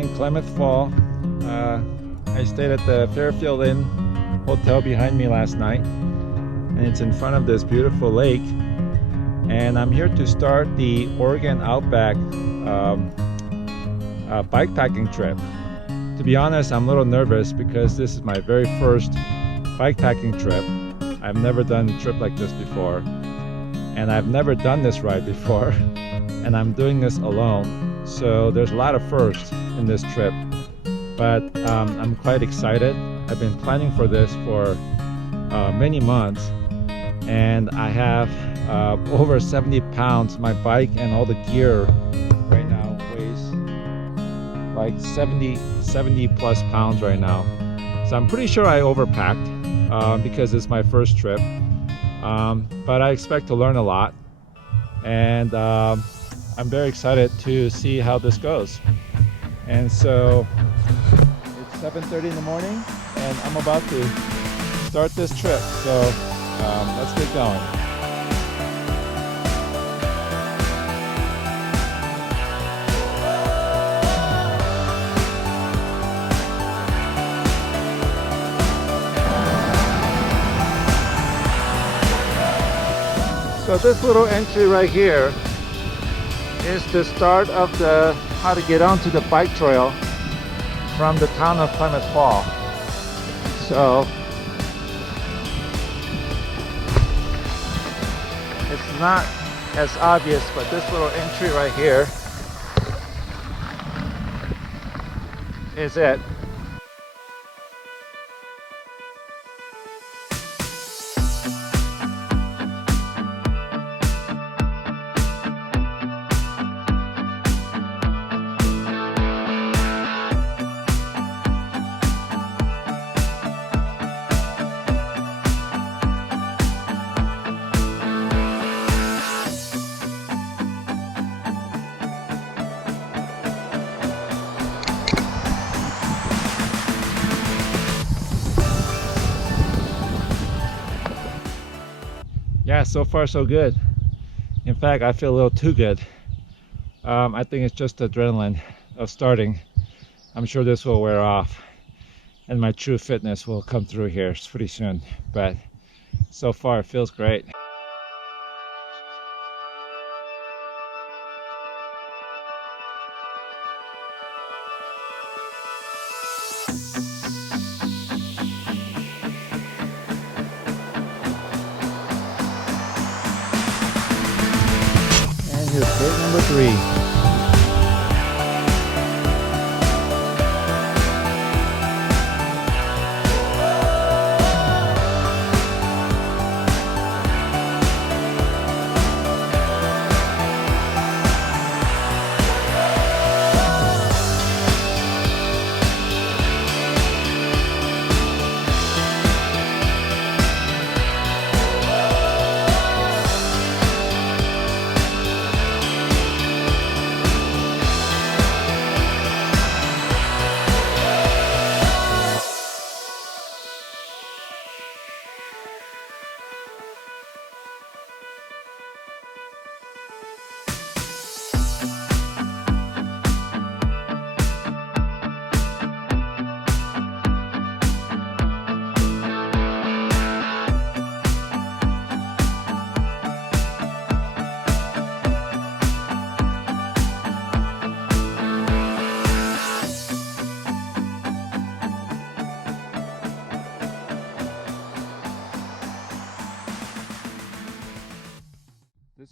in Klamath Falls. I stayed at the Fairfield Inn Hotel behind me last night, and it's in front of this beautiful lake. And I'm here to start the Oregon Outback bikepacking trip. To be honest, I'm a little nervous because this is my very first bikepacking trip. I've never done a trip like this before, and I've never done this ride before, and I'm doing this alone. So there's a lot of firsts in this trip, but I'm quite excited. I've been planning for this for many months, and I have over 70 pounds. My bike and all the gear right now weighs like 70 plus pounds right now. So I'm pretty sure I overpacked because it's my first trip, but I expect to learn a lot, and I'm very excited to see how this goes. And so it's 7:30 in the morning, and I'm about to start this trip. So let's get going. So this little entry right here is the start of the how to get onto the bike trail from the town of Klamath Falls. So it's not as obvious, but this little entry right here is it. Yeah, so far so good. In fact, I feel a little too good. I think it's just adrenaline of starting. I'm sure this will wear off and my true fitness will come through here pretty soon. But so far it feels great. Here's gate number 3.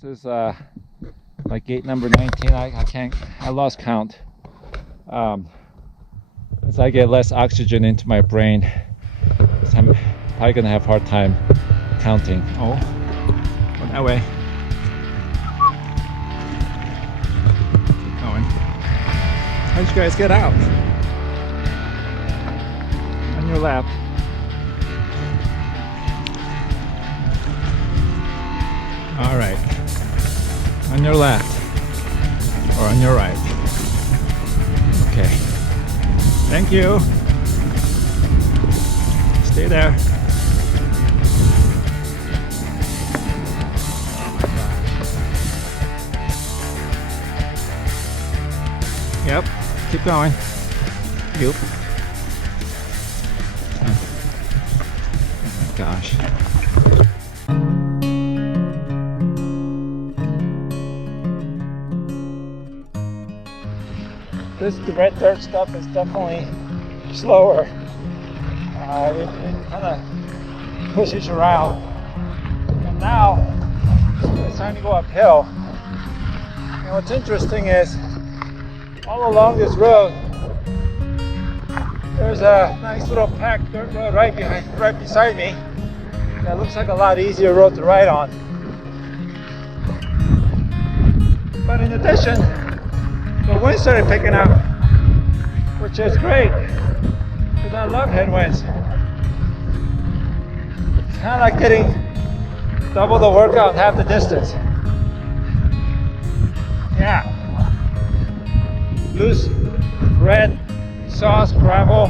This is like gate number 19. I lost count. As I get less oxygen into my brain, I'm probably gonna have a hard time counting. Oh, went that way. Keep going. How'd you guys get out? On your left. All right. On your left or on your right. Okay. Thank you. Stay there. Yep. Keep going. you. Oh my gosh. This red dirt stuff is definitely slower. It kind of pushes around. And now it's time to go uphill. And what's interesting is all along this road, there's a nice little packed dirt road right beside me. That looks like a lot easier road to ride on. But in addition, the wind started picking up, which is great, because I love headwinds. It's kind of like getting double the workout in half the distance. Yeah. Loose, red, sauce, gravel,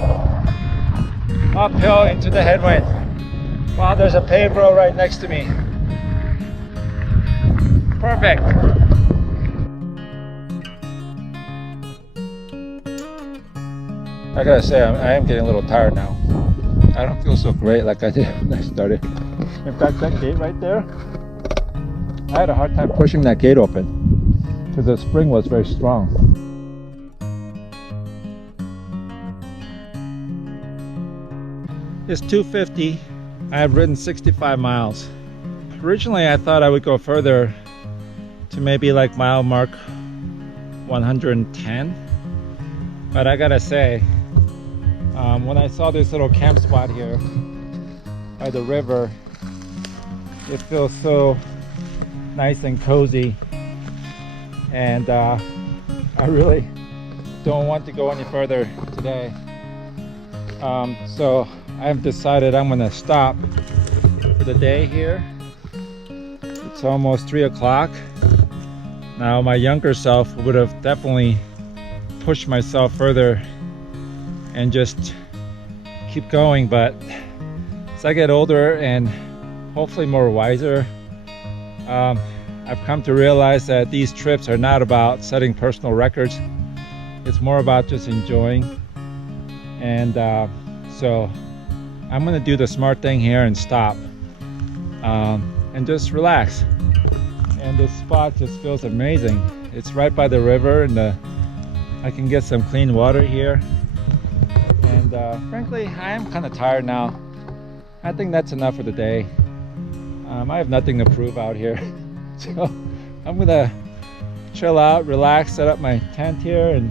uphill into the headwind. Wow, there's a paved road right next to me. Perfect. I gotta say, I am getting a little tired now. I don't feel so great like I did when I started. In fact, that gate right there, I had a hard time pushing that gate open because the spring was very strong. It's 2:50. I have ridden 65 miles. Originally, I thought I would go further to maybe like mile mark 110. But I gotta say, when I saw this little camp spot here by the river, it feels so nice and cozy, and I really don't want to go any further today. So I've decided I'm gonna stop for the day here. It's almost 3 o'clock. Now my younger self would have definitely pushed myself further and just keep going, but as I get older and hopefully more wiser, I've come to realize that these trips are not about setting personal records. It's more about just enjoying. And so I'm gonna do the smart thing here and stop and just relax. And this spot just feels amazing. It's right by the river, and I can get some clean water here. And frankly, I am kind of tired now. I think that's enough for the day. I have nothing to prove out here. So I'm gonna chill out, relax, set up my tent here, and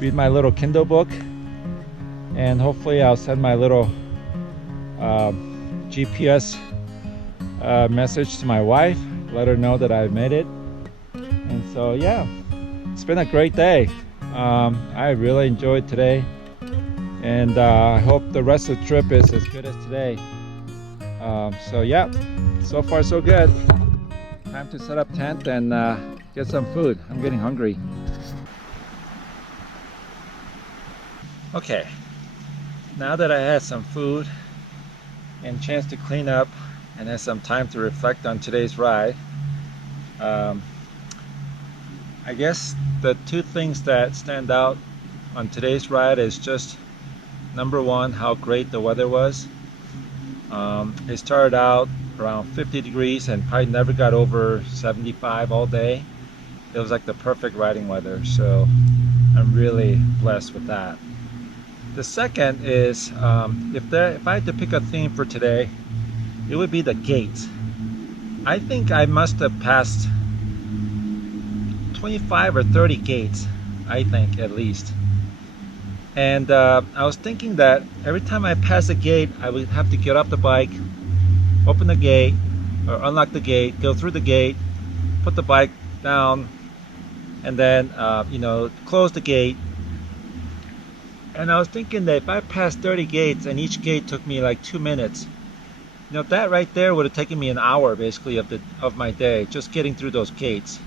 read my little Kindle book. And hopefully I'll send my little GPS message to my wife, let her know that I've made it. And so yeah, it's been a great day. I really enjoyed today, and I hope the rest of the trip is as good as today. So yeah, so far so good. Time to set up tent and get some food. I'm getting hungry. Okay, now that I had some food and chance to clean up and had some time to reflect on today's ride, I guess the two things that stand out on today's ride is just number one, how great the weather was. It started out around 50 degrees and probably never got over 75 all day. It was like the perfect riding weather, so I'm really blessed with that. The second is if I had to pick a theme for today, it would be the gates. I think I must have passed 25 or 30 gates, I think, at least. And I was thinking that every time I pass a gate, I would have to get off the bike, open the gate, or unlock the gate, go through the gate, put the bike down, and then close the gate. And I was thinking that if I passed 30 gates and each gate took me like 2 minutes, that right there would have taken me an hour basically of my day, just getting through those gates.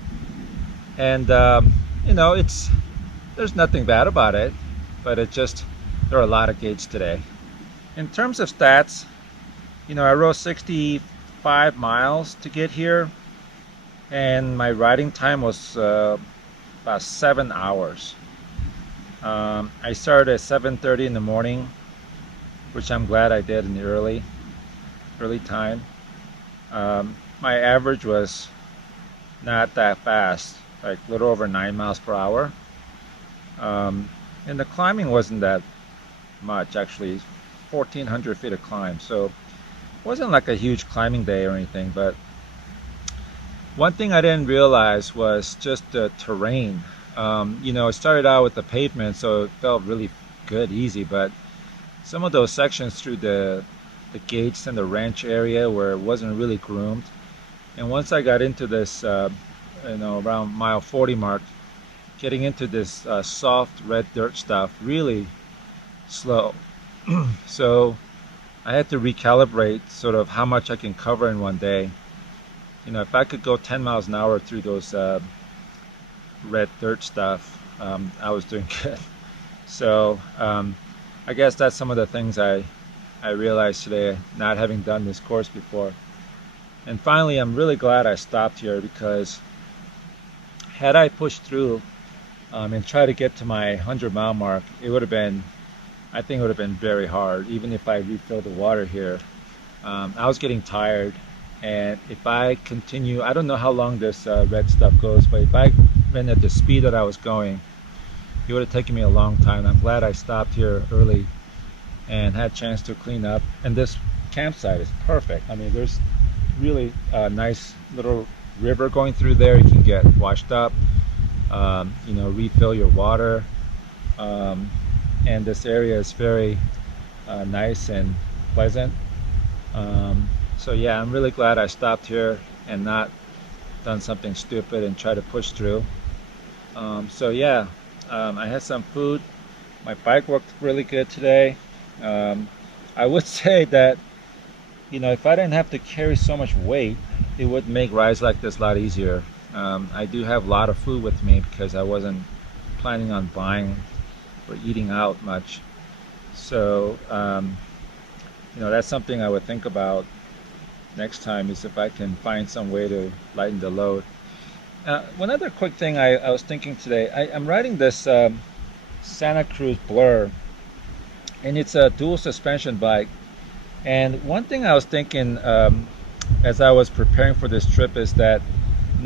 And there's nothing bad about it, but there are a lot of gates today. In terms of stats, I rode 65 miles to get here, and my riding time was about 7 hours. I started at 7:30 in the morning, which I'm glad I did in the early time. My average was not that fast, like a little over 9 miles per hour. And the climbing wasn't that much, actually, 1,400 feet of climb. So it wasn't like a huge climbing day or anything, but one thing I didn't realize was just the terrain. It started out with the pavement, so it felt really good, easy, but some of those sections through the gates and the ranch area where it wasn't really groomed. And once I got into this, around mile 40 mark, getting into this soft red dirt stuff, really slow. So I had to recalibrate sort of how much I can cover in one day. If I could go 10 miles an hour through those red dirt stuff, I was doing good. So I guess that's some of the things I realized today, not having done this course before. And finally, I'm really glad I stopped here, because had I pushed through and tried to get to my 100-mile mark, I think it would have been very hard, even if I refilled the water here. I was getting tired, and if I continue, I don't know how long this red stuff goes, but if I went at the speed that I was going, it would have taken me a long time. I'm glad I stopped here early and had a chance to clean up. And this campsite is perfect. I mean, there's really a nice little river going through there. You can get washed up, refill your water. And this area is very nice and pleasant. So yeah, I'm really glad I stopped here and not done something stupid and try to push through. So yeah, I had some food. My bike worked really good today. I would say that, if I didn't have to carry so much weight, it would make rides like this a lot easier. I do have a lot of food with me because I wasn't planning on buying or eating out much. So, that's something I would think about next time, is if I can find some way to lighten the load. One other quick thing I was thinking today, I'm riding this Santa Cruz Blur, and it's a dual suspension bike. And one thing I was thinking as I was preparing for this trip is that,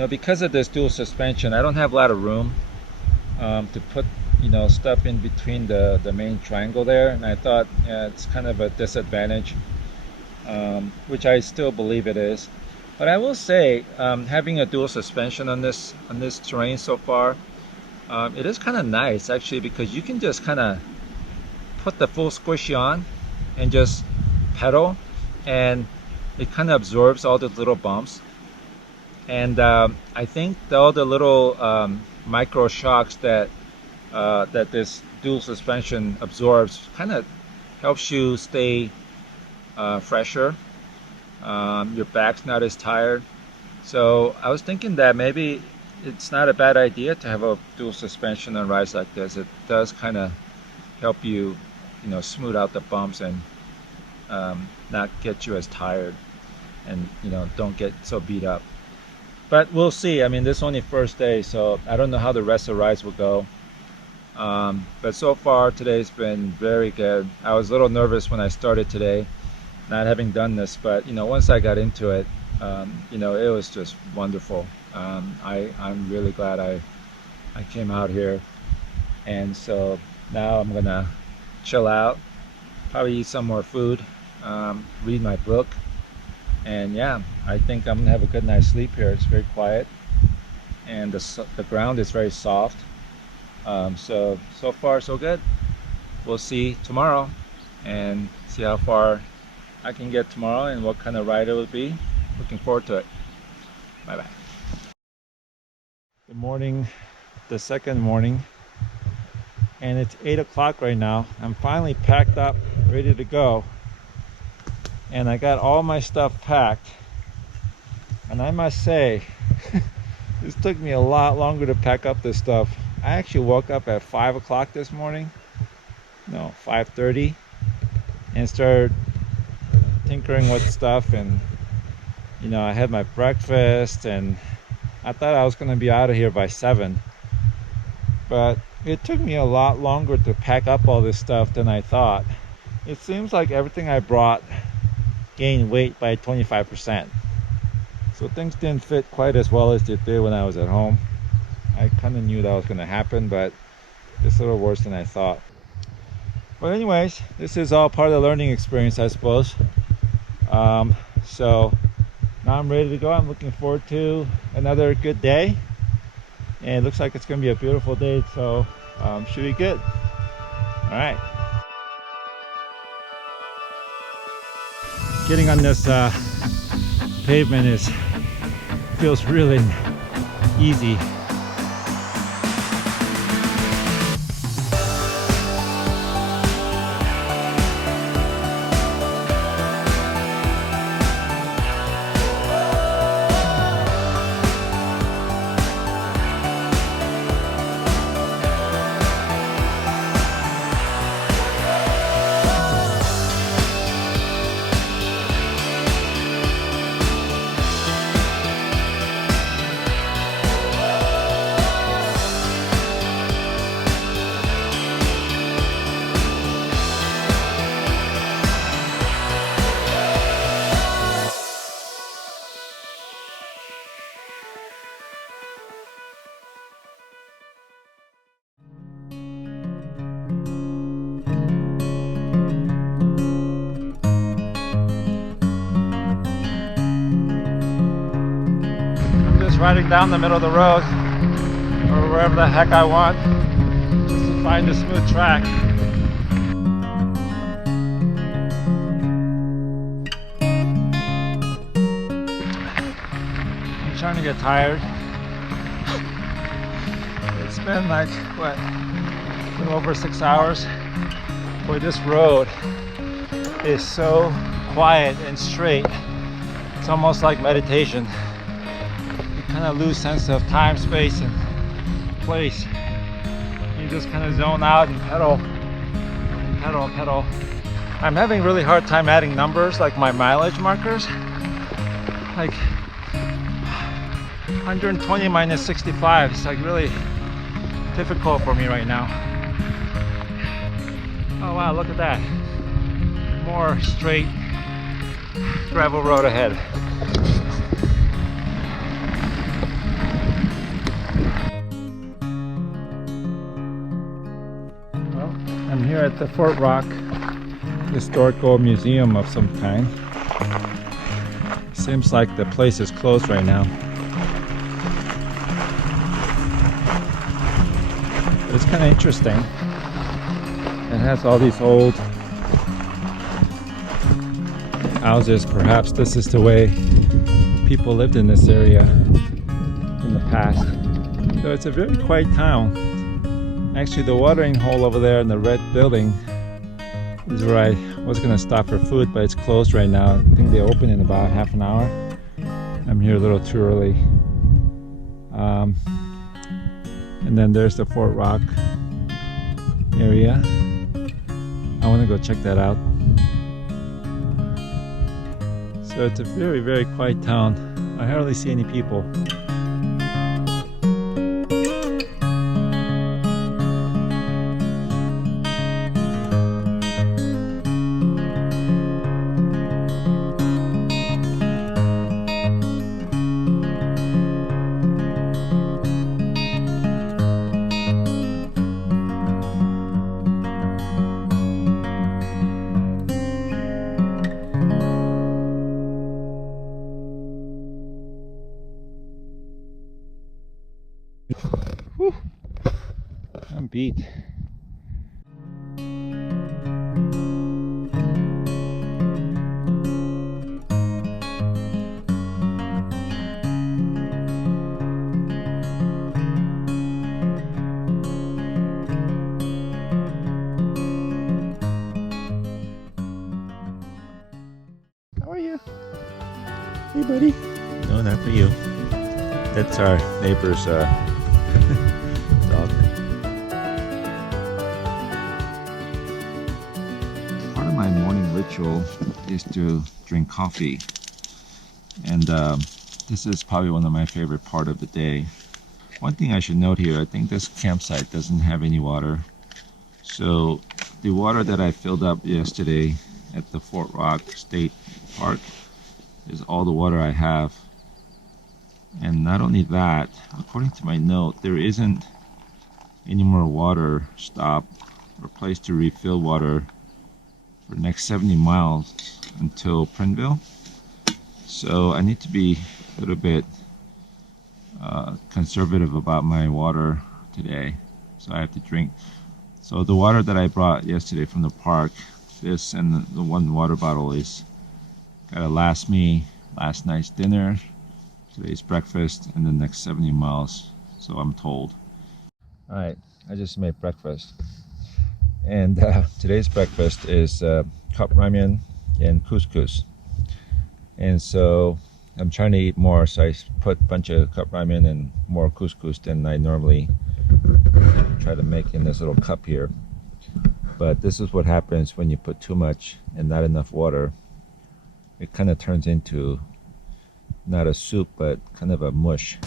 because of this dual suspension, I don't have a lot of room to put stuff in between the main triangle there, and I thought it's kind of a disadvantage, which I still believe it is. But I will say, having a dual suspension on this terrain so far, it is kind of nice actually, because you can just kind of put the full squishy on and just pedal, and it kind of absorbs all the little bumps. And I think all the little micro shocks that this dual suspension absorbs kind of helps you stay fresher. Your back's not as tired. So I was thinking that maybe it's not a bad idea to have a dual suspension on rides like this. It does kind of help you, smooth out the bumps and not get you as tired, and don't get so beat up. But we'll see. I mean, this is only first day, so I don't know how the rest of the rides will go. But so far today's been very good. I was a little nervous when I started today, not having done this, but once I got into it, it was just wonderful. I'm really glad I came out here, and so now I'm gonna chill out, probably eat some more food, read my book, and yeah, I think I'm gonna have a good night's sleep here. It's very quiet, and the ground is very soft. So far so good. We'll see tomorrow and see how far I can get tomorrow and what kind of ride it will be. Looking forward to it. Bye bye. Good morning, the second morning, and it's 8 o'clock right now. I'm finally packed up, ready to go, and I got all my stuff packed, and I must say this took me a lot longer to pack up this stuff. I actually woke up at 5 o'clock this morning, no, 5:30, and started tinkering with stuff, and I had my breakfast, and I thought I was going to be out of here by 7, but It took me a lot longer to pack up all this stuff than I thought. It seems like everything I brought gained weight by 25%. So things didn't fit quite as well as they did when I was at home. I kind of knew that was going to happen, but it's a little worse than I thought. But anyways, this is all part of the learning experience, I suppose. So now I'm ready to go. I'm looking forward to another good day. And it looks like it's going to be a beautiful day, so should be good. All right. Getting on this pavement feels really easy. Riding down the middle of the road or wherever the heck I want just to find a smooth track. I'm trying to get tired. It's been like what, a little over 6 hours. Boy, this road is so quiet and straight. It's almost like meditation. Kind of lose sense of time, space, and place. You just kind of zone out and pedal and pedal and pedal. I'm having really hard time adding numbers like my mileage markers. Like 120 minus 65. It's like really difficult for me right now. Oh wow, look at that. More straight gravel road ahead. I'm here at the Fort Rock Historical Museum of some kind. Seems like the place is closed right now. But it's kind of interesting. It has all these old houses. Perhaps this is the way people lived in this area in the past. So it's a very quiet town. Actually, the watering hole over there in the red building is where I was going to stop for food, but it's closed right now. I think they open in about half an hour. I'm here a little too early. And then there's the Fort Rock area. I want to go check that out. So it's a very, very quiet town. I hardly see any people. Whew. I'm beat. How are you? Hey, buddy. No, not for you. That's our neighbor's dog. Part of my morning ritual is to drink coffee, and this is probably one of my favorite part of the day. One thing I should note here, I think this campsite doesn't have any water. So the water that I filled up yesterday at the Fort Rock State Park is all the water I have. And not only that, according to my note, there isn't any more water stop or place to refill water for the next 70 miles until Prineville. So I need to be a little bit conservative about my water today. So I have to drink. So the water that I brought yesterday from the park, this and the one water bottle is gotta last me last night's dinner, today's breakfast, and the next 70 miles, so I'm told. All right, I just made breakfast. And today's breakfast is cup ramen and couscous. And so I'm trying to eat more, so I put a bunch of cup ramen and more couscous than I normally try to make in this little cup here. But this is what happens when you put too much and not enough water. It kind of turns into not a soup, but kind of a mush.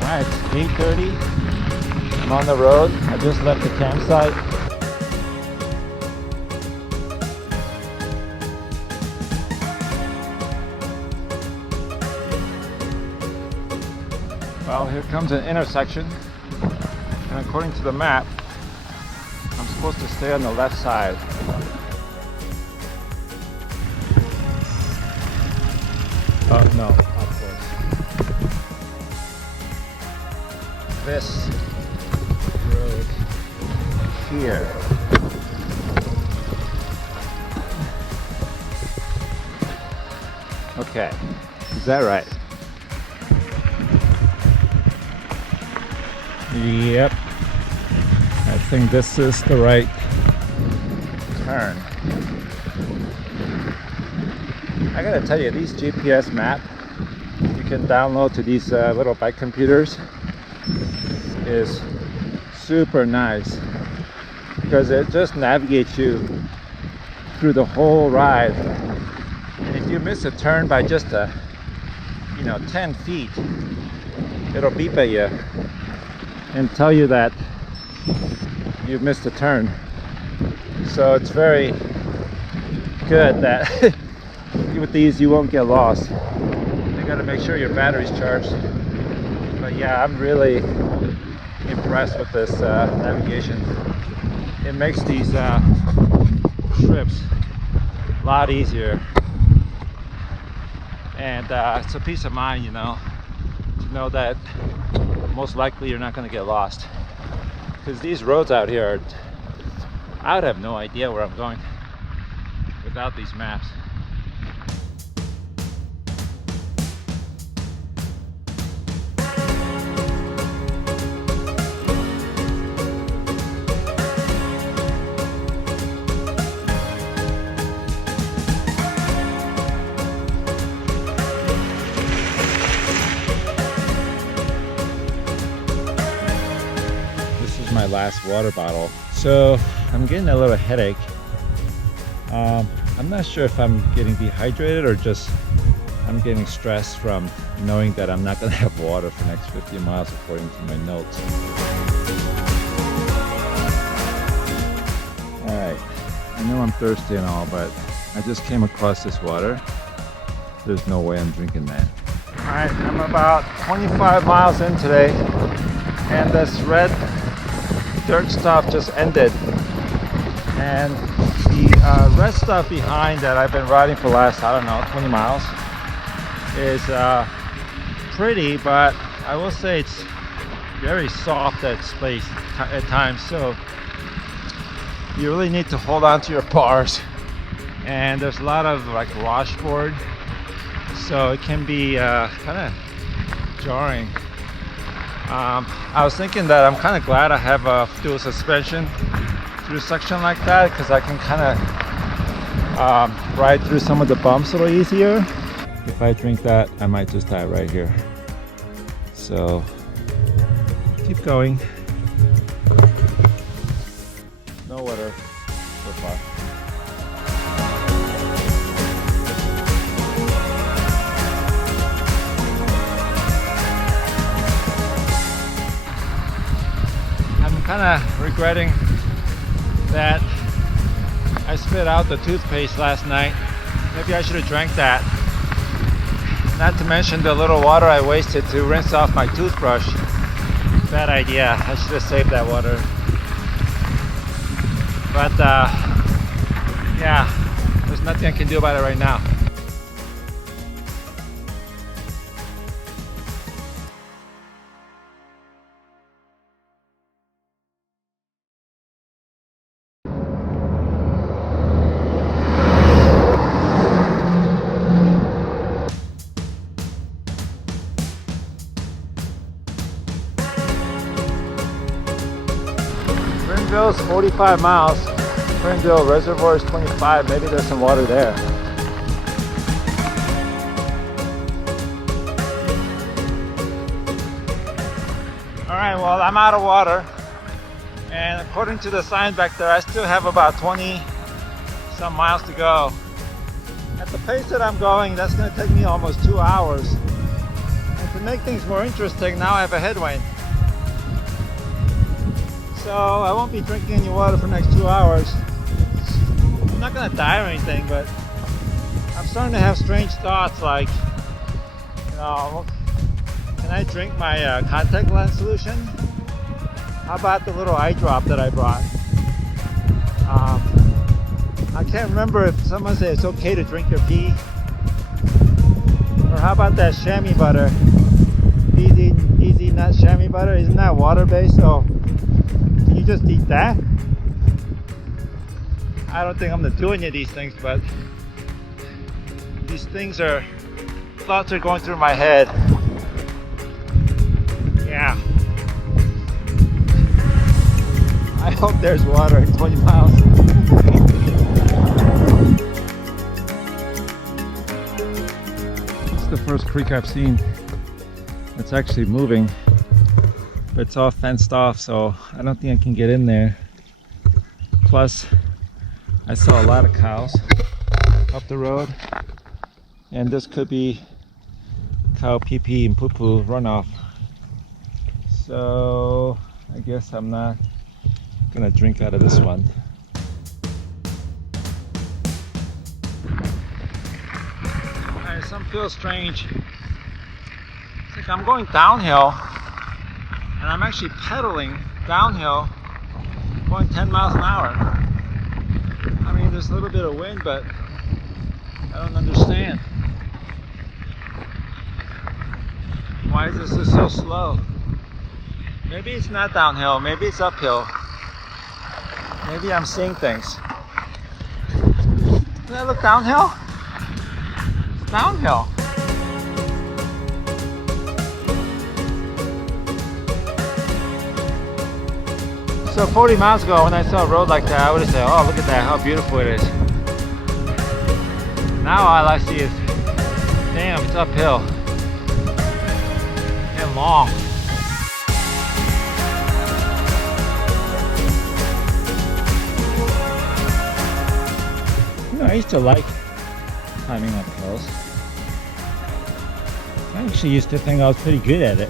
Alright, it's 8:30. I'm on the road. I just left the campsite. Well, here comes an intersection, and according to the map, I'm supposed to stay on the left side. Oh no, of course. This road here. Okay, is that right? Yep, I think this is the right turn. I gotta tell you, these GPS map you can download to these little bike computers is super nice because it just navigates you through the whole ride. And if you miss a turn by just 10 feet, it'll beep at you and tell you that you've missed a turn. So it's very good that with these you won't get lost. You gotta make sure your battery's charged. But yeah, I'm really impressed with this navigation. It makes these trips a lot easier, and it's a peace of mind, to know that most likely you're not going to get lost, because these roads out here I would have no idea where I'm going without these maps. My last water bottle, so I'm getting a little headache. I'm not sure if I'm getting dehydrated or just I'm getting stressed from knowing that I'm not going to have water for the next 50 miles according to my notes. Alright, I know I'm thirsty and all, but I just came across this water. There's no way I'm drinking that. Alright, I'm about 25 miles in today, and this red dirt stuff just ended, and the red stuff behind that I've been riding for the last, 20 miles is pretty, but I will say it's very soft at times, so you really need to hold on to your bars, and there's a lot of like washboard, so it can be kind of jarring. I was thinking that I'm kind of glad I have a dual suspension through a section like that, because I can kind of ride through some of the bumps a little easier. If I drink that, I might just die right here. So keep going. No water so far. kind of regretting that I spit out the toothpaste last night. Maybe I should have drank that. Not to mention the little water I wasted to rinse off my toothbrush. Bad idea. I should have saved that water. But yeah, there's nothing I can do about it right now. Springville's 45 miles. Springville Reservoir is 25. Maybe there's some water there. Alright, well, I'm out of water. And according to the sign back there, I still have about 20 some miles to go. At the pace that I'm going, that's going to take me almost 2 hours. And to make things more interesting, now I have a headwind. So I won't be drinking any water for the next 2 hours. I'm not gonna die or anything, but I'm starting to have strange thoughts like, you know, can I drink my contact lens solution? How about the little eye drop that I brought? I can't remember if someone said it's okay to drink your pee. Or how about that chamois butter? Easy nut chamois butter, isn't that water-based? So you just eat that? I don't think I'm gonna do any of these things, but these things are, thoughts are going through my head. Yeah. I hope there's water in 20 miles. This is the first creek I've seen that's actually moving. But it's all fenced off, so I don't think I can get in there. Plus, I saw a lot of cows up the road, and this could be cow pee-pee and poo-poo runoff. So I guess I'm not gonna drink out of this one. Alright, something feels strange. It's like I'm going downhill. And I'm actually pedaling downhill, going 10 miles an hour. I mean, there's a little bit of wind, but I don't understand. Why is this so slow? Maybe it's not downhill, maybe it's uphill. Maybe I'm seeing things. Does that look downhill? It's downhill. So 40 miles ago, when I saw a road like that, I would have said, oh, look at that, how beautiful it is. Now all I see is, damn, it's uphill. And long. You know, I used to like climbing up hills. I actually used to think I was pretty good at it.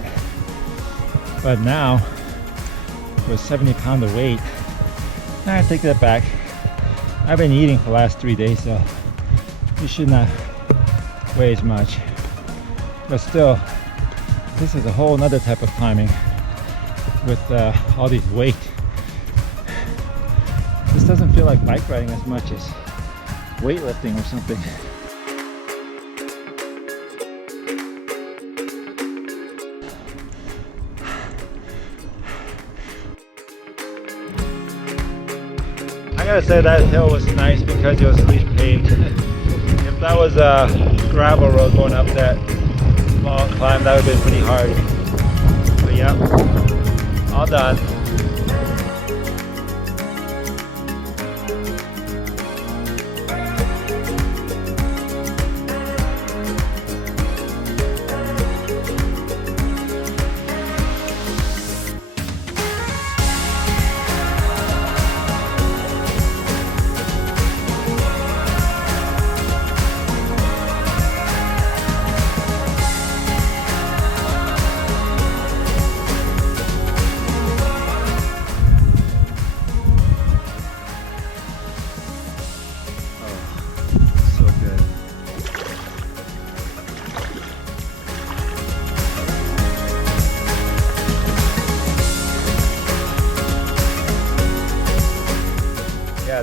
But now, with 70 pounds of weight, I take that back. I've been eating for the last 3 days, so you should not weigh as much. But still, this is a whole nother type of climbing with all these weight. This doesn't feel like bike riding as much as weightlifting or something. I gotta say that hill was nice because it was at least paved. If that was a gravel road going up that long climb, that would have been pretty hard. But yeah, all done.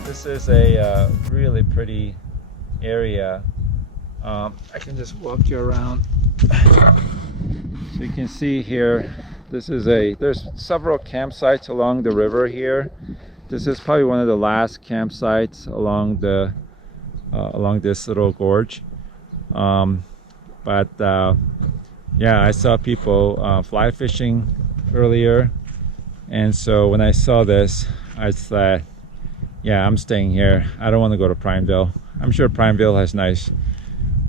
this is a really pretty area. I can just walk you around. So you can see here, there's several campsites along the river here. This is probably one of the last campsites along this little gorge. Yeah, I saw people fly fishing earlier, and so when I saw this, I thought, yeah, I'm staying here. I don't want to go to Prineville. I'm sure Prineville has nice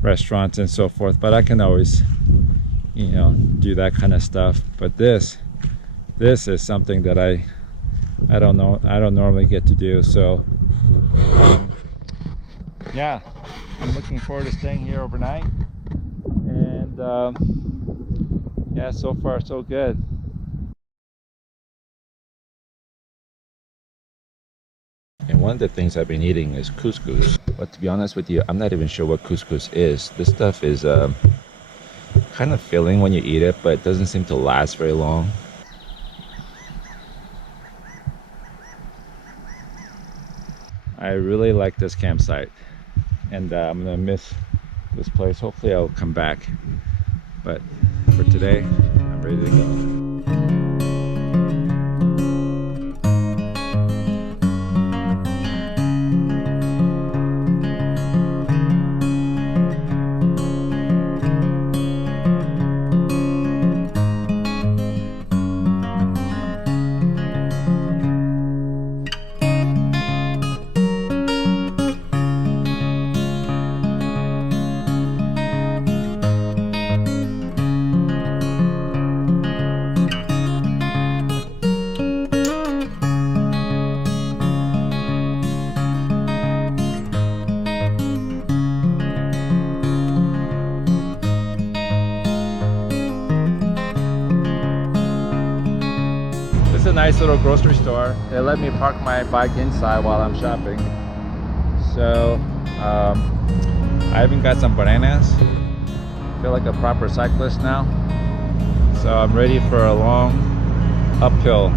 restaurants and so forth, but I can always, you know, do that kind of stuff. But this is something that I don't normally get to do. So yeah, I'm looking forward to staying here overnight, and yeah, so far so good. And one of the things I've been eating is couscous. But to be honest with you, I'm not even sure what couscous is. This stuff is kind of filling when you eat it, but it doesn't seem to last very long. I really like this campsite, and I'm gonna miss this place. Hopefully I'll come back. But for today, I'm ready to go. It's a nice little grocery store. They let me park my bike inside while I'm shopping. So I even got some bananas. I feel like a proper cyclist now. So I'm ready for a long uphill.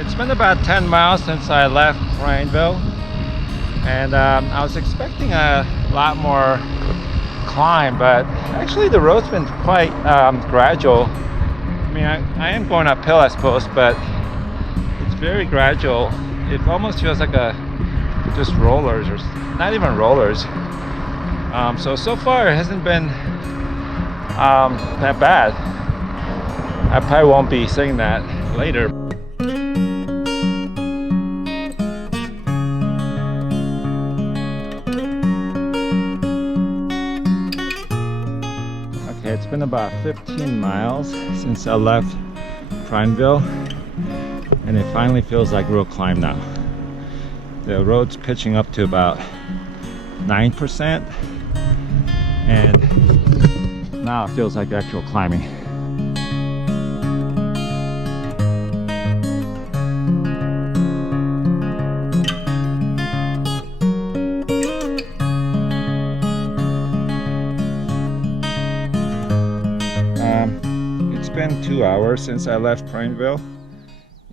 It's been about 10 miles since I left Prineville, and I was expecting a lot more climb, but actually the road's been quite gradual. I mean, I am going uphill, I suppose, but it's very gradual. It almost feels like just rollers, or not even rollers. So far it hasn't been that bad. I probably won't be saying that later. It's been about 15 miles since I left Prineville, and it finally feels like real climb now. The road's pitching up to about 9%, and now it feels like actual climbing. It's been 2 hours since I left Prineville,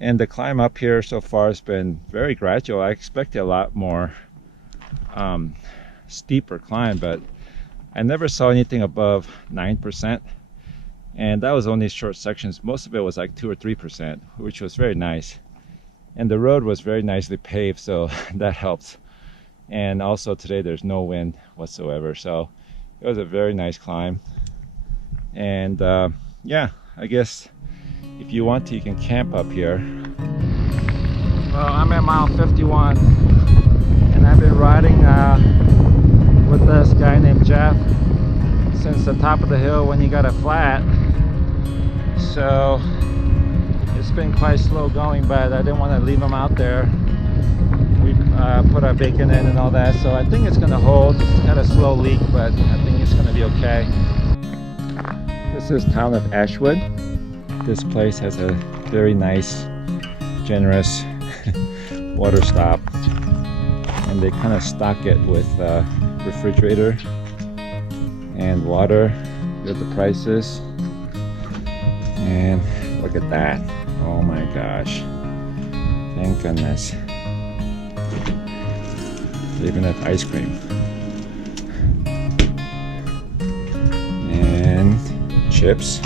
and the climb up here so far has been very gradual. I expected a lot more steeper climb, but I never saw anything above 9%, and that was only short sections. Most of it was like 2 or 3%, which was very nice, and the road was very nicely paved, so that helps. And also today there's no wind whatsoever, so it was a very nice climb. And yeah, I guess if you want to, you can camp up here. Well, I'm at mile 51, and I've been riding with this guy named Jeff since the top of the hill when he got a flat. So it's been quite slow going, but I didn't want to leave him out there. We put our bacon in and all that, so I think it's going to hold. It's got a slow leak, but I think it's going to be okay. This is town of Ashwood. This place has a very nice, generous water stop, and they kind of stock it with refrigerator and water. Here's the prices, and look at that. Oh my gosh, Thank goodness. They even have ice cream. And chips.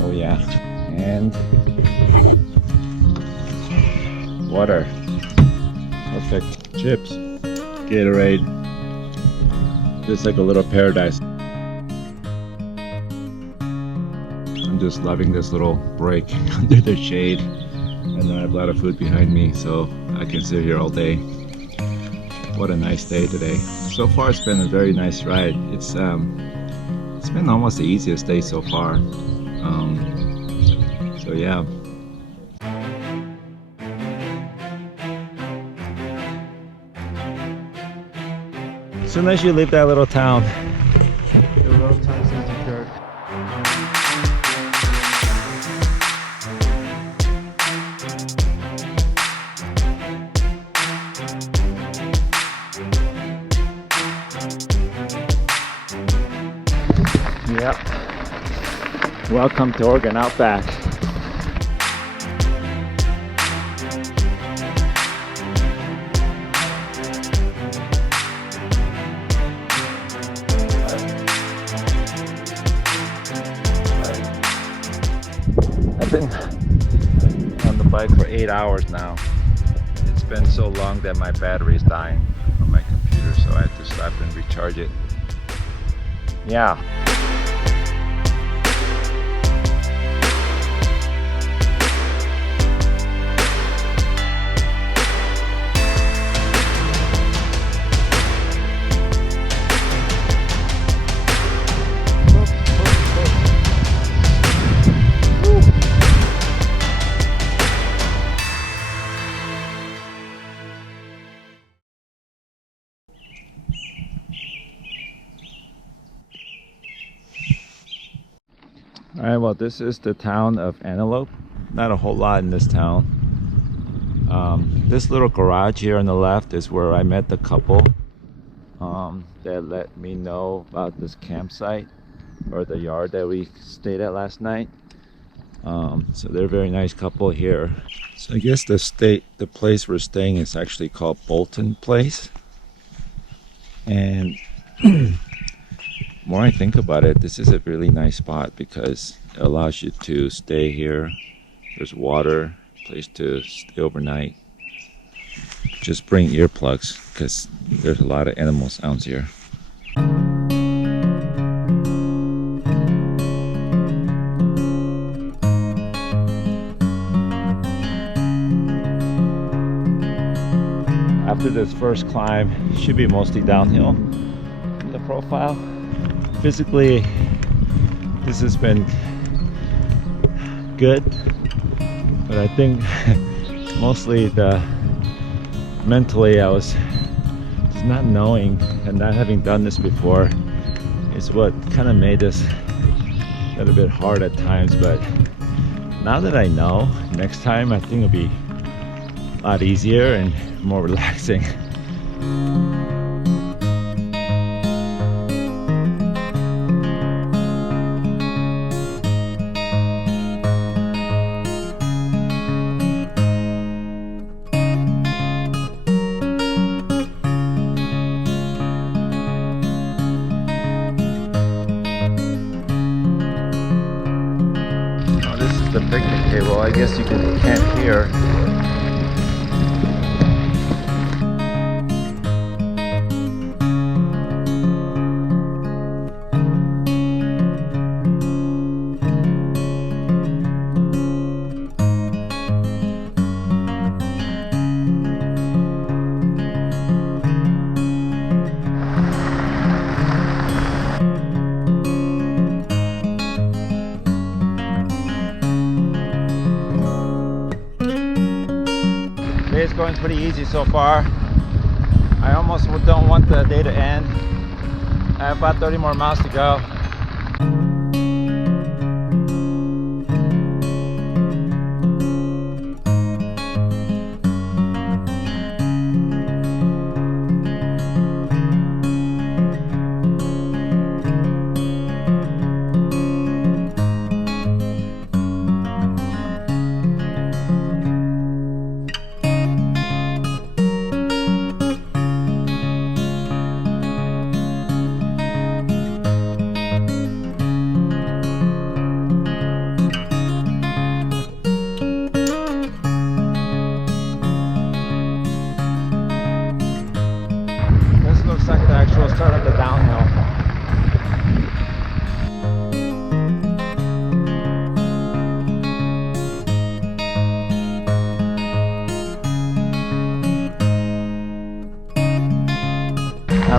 Oh yeah. And water. Perfect. Chips. Gatorade. Just like a little paradise. I'm just loving this little break under the shade. And I have a lot of food behind me, so I can sit here all day. What a nice day today. So far it's been a very nice ride. It's been almost the easiest day so far. So yeah. As soon as you leave that little town, the road turns into dirt. Yep. Welcome to Oregon Outback. I've been on the bike for 8 hours now. It's been so long that my battery is dying on my computer, so I have to stop and recharge it. Yeah. Alright, well, this is the town of Antelope. Not a whole lot in this town. This little garage here on the left is where I met the couple that let me know about this campsite, or the yard that we stayed at last night. So they're a very nice couple here. So I guess the place we're staying is actually called Bolton Place. And more I think about it, this is a really nice spot because it allows you to stay here. There's water, place to stay overnight. Just bring earplugs because there's a lot of animal sounds here. After this first climb, it should be mostly downhill in the profile. Physically, this has been good, but I think mostly mentally I was just not knowing and not having done this before is what kind of made this a little bit hard at times. But now that I know, next time I think it'll be a lot easier and more relaxing. The picnic table, I guess you can camp here. It's going pretty easy so far. I almost don't want the day to end. I have about 30 more miles to go.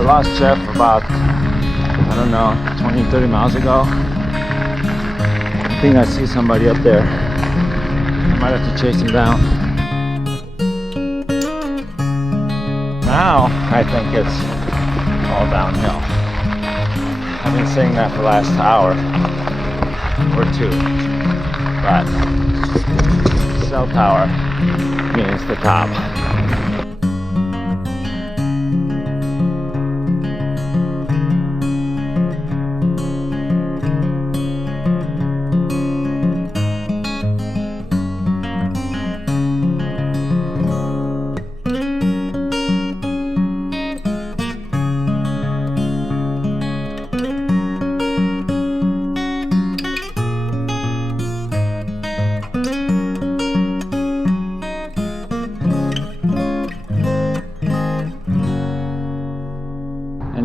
lost Jeff about, I don't know, 20-30 miles ago. I think I see somebody up there. I might have to chase him down. Now I think it's all downhill. I've been saying that for the last hour or two, but cell tower means the top.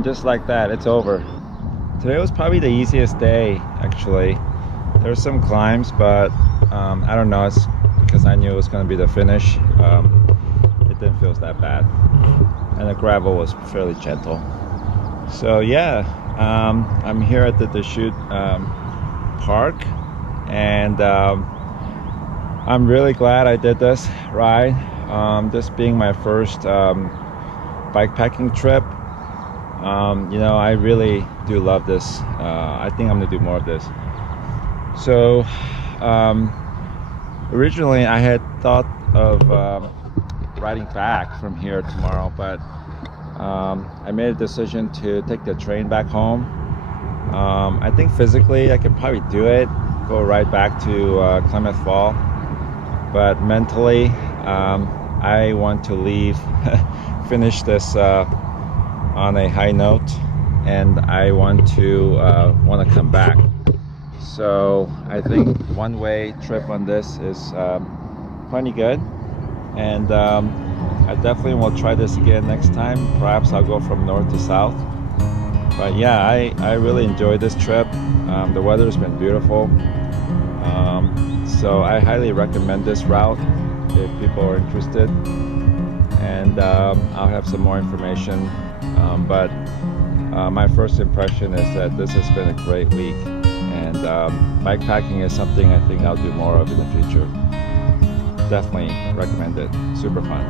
Just like that, it's over. Today was probably the easiest day, actually. There's some climbs, but I don't know, it's because I knew it was going to be the finish. It didn't feel that bad, and the gravel was fairly gentle. So yeah, I'm here at the Deschutes Park, and I'm really glad I did this ride. This being my first bikepacking trip. You know, I really do love this. I think I'm gonna do more of this. So originally I had thought of riding back from here tomorrow, but I made a decision to take the train back home. I think physically I could probably do it, go right back to Klamath Falls, but mentally I want to leave, finish this on a high note, and I want to come back. So I think one-way trip on this is plenty good, and I definitely will try this again next time. Perhaps I'll go from north to south. But yeah, I really enjoyed this trip. The weather's been beautiful, so I highly recommend this route if people are interested, and I'll have some more information. But my first impression is that this has been a great week, and bikepacking is something I think I'll do more of in the future. Definitely recommend it. Super fun.